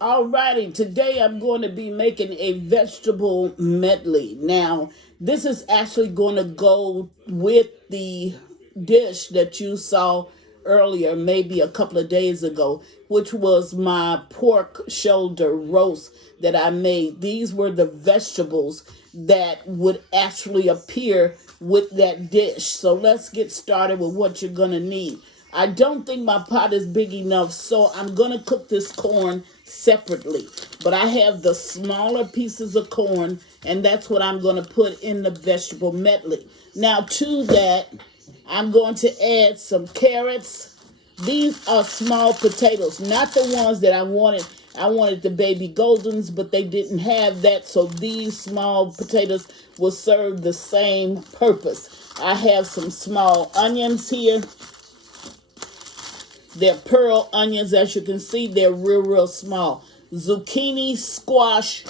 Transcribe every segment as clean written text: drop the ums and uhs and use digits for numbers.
Alrighty, today I'm going to be making a vegetable medley. Now, this is actually going to go with the dish that you saw earlier, maybe a couple of days ago, which was my pork shoulder roast that I made. These were the vegetables that would actually appear with that dish. So let's get started with what you're going to need. I don't think my pot is big enough, so I'm going to cook this corn separately. But I have the smaller pieces of corn, and that's what I'm going to put in the vegetable medley. Now, to that, I'm going to add some carrots. These are small potatoes, not the ones that I wanted. I wanted the baby goldens, but they didn't have that, so these small potatoes will serve the same purpose. I have some small onions here. They're pearl onions. As you can see, they're real small. Zucchini, squash,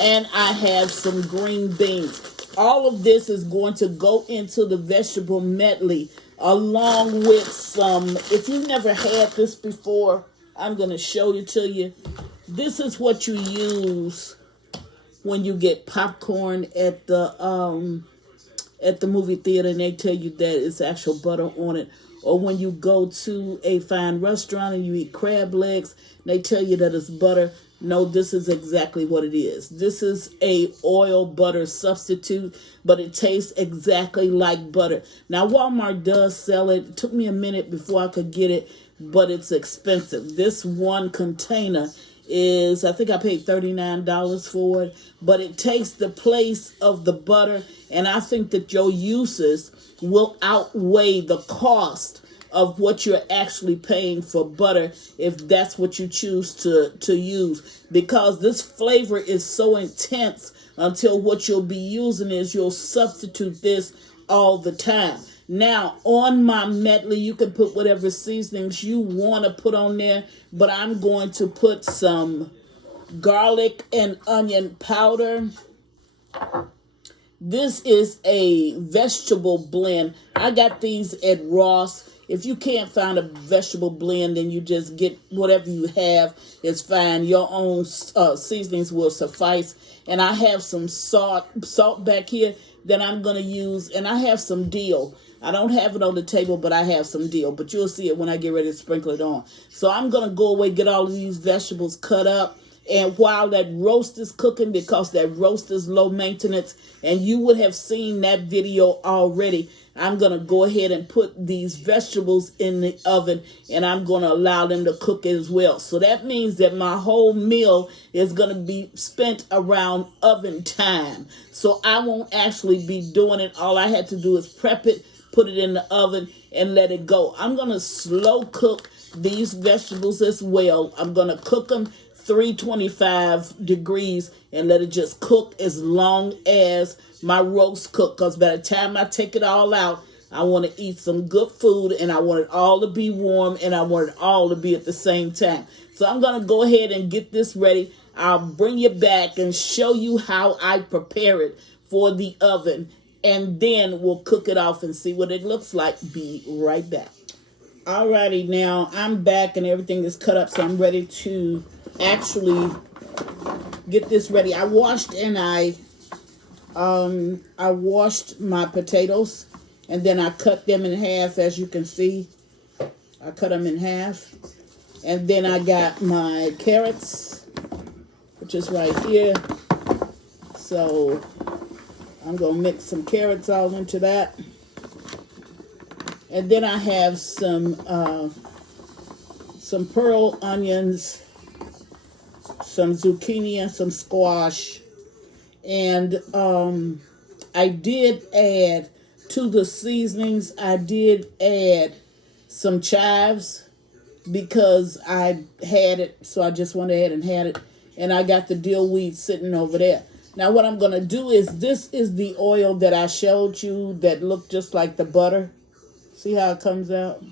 and I have some green beans. All of this is going to go into the vegetable medley along with some, if you've never had this before, I'm going to show it to you. This is what you use when you get popcorn at the movie theater and they tell you that it's actual butter on it. Or when you go to a fine restaurant and you eat crab legs, they tell you that it's butter. No, this is exactly what it is. This is a oil butter substitute, but it tastes exactly like butter. Now, Walmart does sell it. It took me a minute before I could get it, but it's expensive. This one container is, I think I paid $39 for it, but it takes the place of the butter, and I think that your uses will outweigh the cost of what you're actually paying for butter if that's what you choose to use, because this flavor is so intense until what you'll be using is you'll substitute this all the time. Now, on my medley, you can put whatever seasonings you want to put on there, but I'm going to put some garlic and onion powder. This is a vegetable blend. I got these at Ross. If you can't find a vegetable blend, then you just get whatever you have. It's fine. Your own seasonings will suffice. And I have some salt back here that I'm going to use. And I have some dill. I don't have it on the table, but I have some dill. But you'll see it when I get ready to sprinkle it on. So I'm going to go away, get all of these vegetables cut up. And while that roast is cooking, because that roast is low maintenance, and you would have seen that video already, I'm going to go ahead and put these vegetables in the oven, and I'm going to allow them to cook as well. So that means that my whole meal is going to be spent around oven time. So I won't actually be doing it. All I had to do is prep it, put it in the oven, and let it go. I'm going to slow cook these vegetables as well. I'm going to cook them 325 degrees and let it just cook as long as my roast cook, because by the time I take it all out, I want to eat some good food, and I want it all to be warm, and I want it all to be at the same time. So I'm going to go ahead and get this ready. I'll bring you back and show you how I prepare it for the oven, and then we'll cook it off and see what it looks like. Be right back. Alrighty, now I'm back and everything is cut up, so I'm ready to actually get this ready. I washed my potatoes, and then I cut them in half. As you can see, I cut them in half. And then I got my carrots, which is right here. So I'm going to mix some carrots all into that. And then I have some pearl onions, some zucchini, and some squash. And I did add to the seasonings, I did add some chives because I had it, so I just went ahead and had it. And I got the dill weed sitting over there. Now what I'm going to do is, this is the oil that I showed you that looked just like the butter. See how it comes out?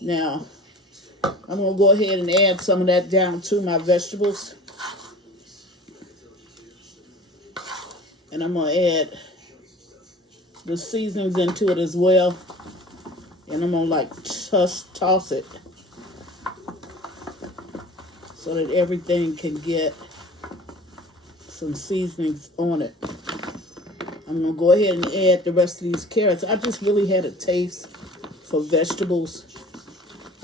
Now, I'm going to go ahead and add some of that down to my vegetables. And I'm going to add the seasonings into it as well. And I'm going to toss it. so that everything can get some seasonings on it. I'm going to go ahead and add the rest of these carrots. I just really had a taste for vegetables,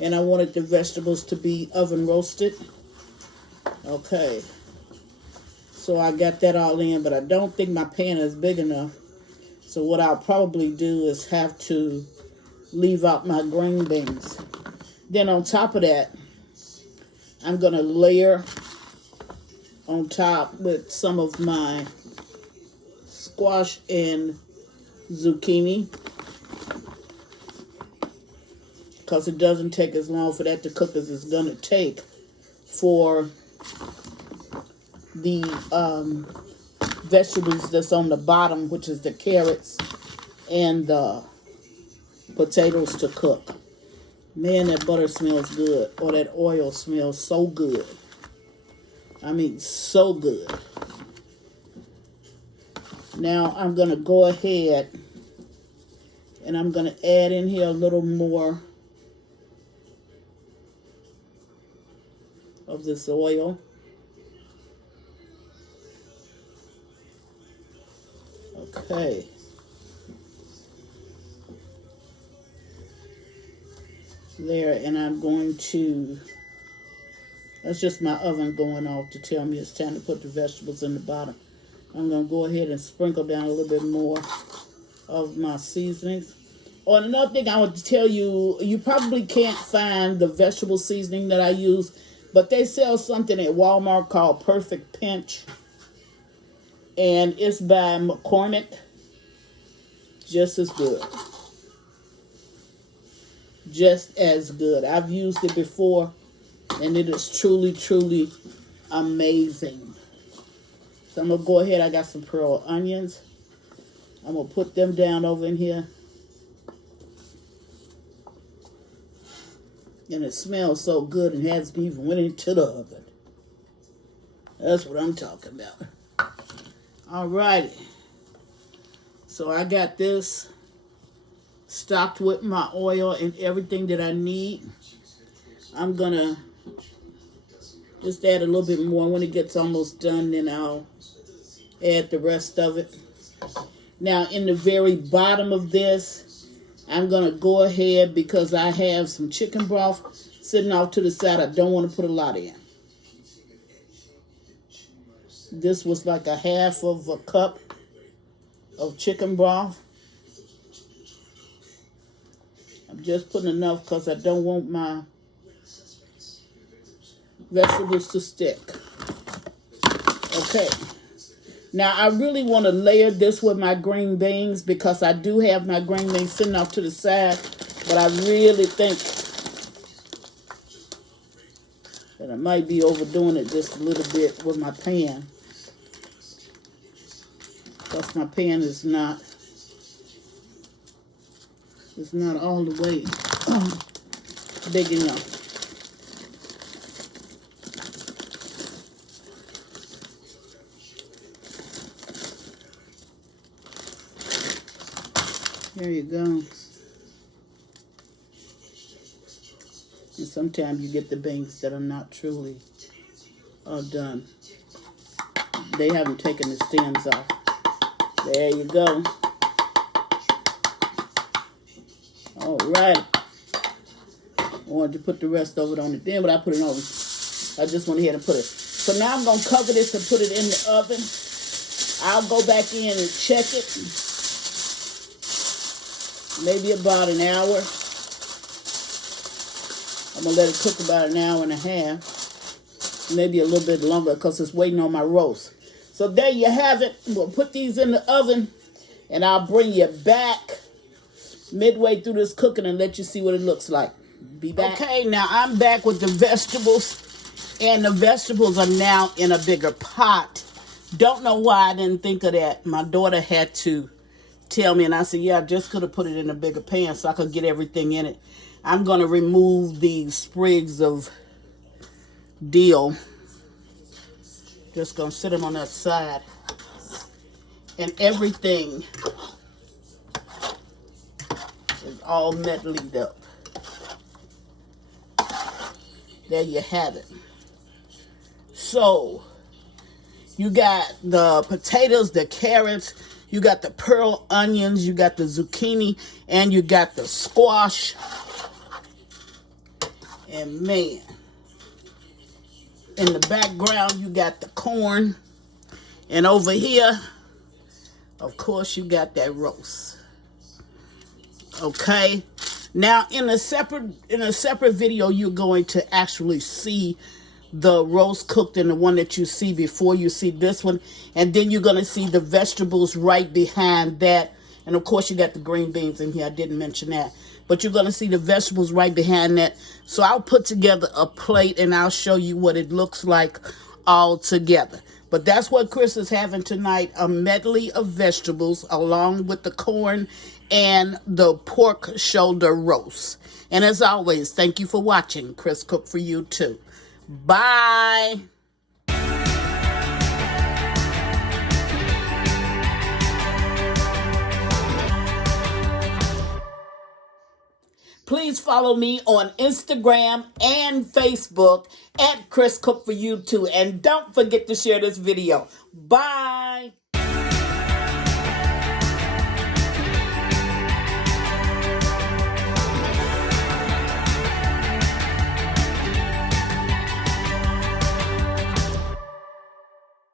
and I wanted the vegetables to be oven roasted. Okay, so I got that all in, but I don't think my pan is big enough. So what I'll probably do is have to leave out my green beans. Then on top of that, I'm going to layer on top with some of my squash and zucchini, because it doesn't take as long for that to cook as it's going to take for the vegetables that's on the bottom, which is the carrots and the potatoes, to cook. Man, that butter smells good, or that oil smells so good. I mean, so good. Now I'm going to go ahead and I'm going to add in here a little more of this oil. Okay. There, and I'm going to, that's just my oven going off to tell me it's time to put the vegetables in the bottom. I'm going to go ahead and sprinkle down a little bit more of my seasonings. Oh, and another thing I want to tell you, you probably can't find the vegetable seasoning that I use, but they sell something at Walmart called Perfect Pinch, and it's by McCormick. Just as good. Just as good. I've used it before, and it is truly, truly amazing. So I'm going to go ahead. I got some pearl onions. I'm going to put them down over in here. And it smells so good and hasn't even went into the oven. That's what I'm talking about. All righty. So I got this stocked with my oil and everything that I need. I'm going to just add a little bit more. When it gets almost done, then I'll add the rest of it. Now, in the very bottom of this, I'm going to go ahead, because I have some chicken broth sitting off to the side. I don't want to put a lot in. This was like a half of a cup of chicken broth. I'm just putting enough because I don't want my vegetables to stick. Okay. Now, I really want to layer this with my green beans, because I do have my green beans sitting off to the side, but I really think that I might be overdoing it just a little bit with my pan, because my pan is not all the way big enough. There you go. And sometimes you get the beans that are not truly done. They haven't taken the stems off. There you go. All right. I wanted to put the rest of it on it then, but I put it on. I just went ahead and put it. So now I'm going to cover this and put it in the oven. I'll go back in and check it. Maybe about an hour. I'm going to let it cook about an hour and a half. Maybe a little bit longer, because it's waiting on my roast. So there you have it. We'll put these in the oven, and I'll bring you back midway through this cooking and let you see what it looks like. Be back. Okay, now I'm back with the vegetables, and the vegetables are now in a bigger pot. Don't know why I didn't think of that. My daughter had to tell me, and I said, yeah, I just could have put it in a bigger pan so I could get everything in it. I'm going to remove the sprigs of dill. Just going to sit them on that side. And everything is all medleyed up. There you have it. So you got the potatoes, the carrots, you got the pearl onions, you got the zucchini, and you got the squash. And man, in the background, you got the corn. And over here, of course, you got that roast. Okay. Now, in a separate video, you're going to actually see the roast cooked in the one that you see before you see this one. And then you're going to see the vegetables right behind that. And of course, you got the green beans in here. I didn't mention that. But you're going to see the vegetables right behind that. So I'll put together a plate and I'll show you what it looks like all together. But that's what Chris is having tonight, a medley of vegetables along with the corn and the pork shoulder roast. And as always, thank you for watching. Chris cooked for you too. Bye. Please follow me on Instagram and Facebook at Chris Cook for You Too. And don't forget to share this video. Bye.